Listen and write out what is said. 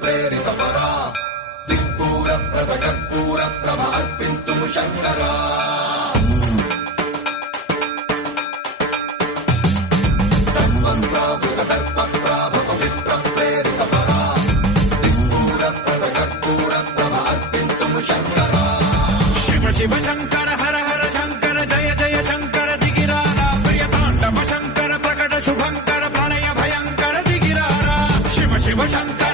प्रेरितपरा दिक्पूरप्रदकर्पूरप्रभ अर्पिन्तुं शङ्करा प्रेरितपरा दिक्पूरप्रदकर्पूरप्रभ अर्पिन्तुं शङ्करा शिव शिव शङ्कर हर हर शङ्कर जय जय शङ्कर दिगिरारा प्रियताण्डव शङ्कर प्रकट शुभङ्कर प्रणय भयङ्कर दिगिरारा शिव शिव शङ्कर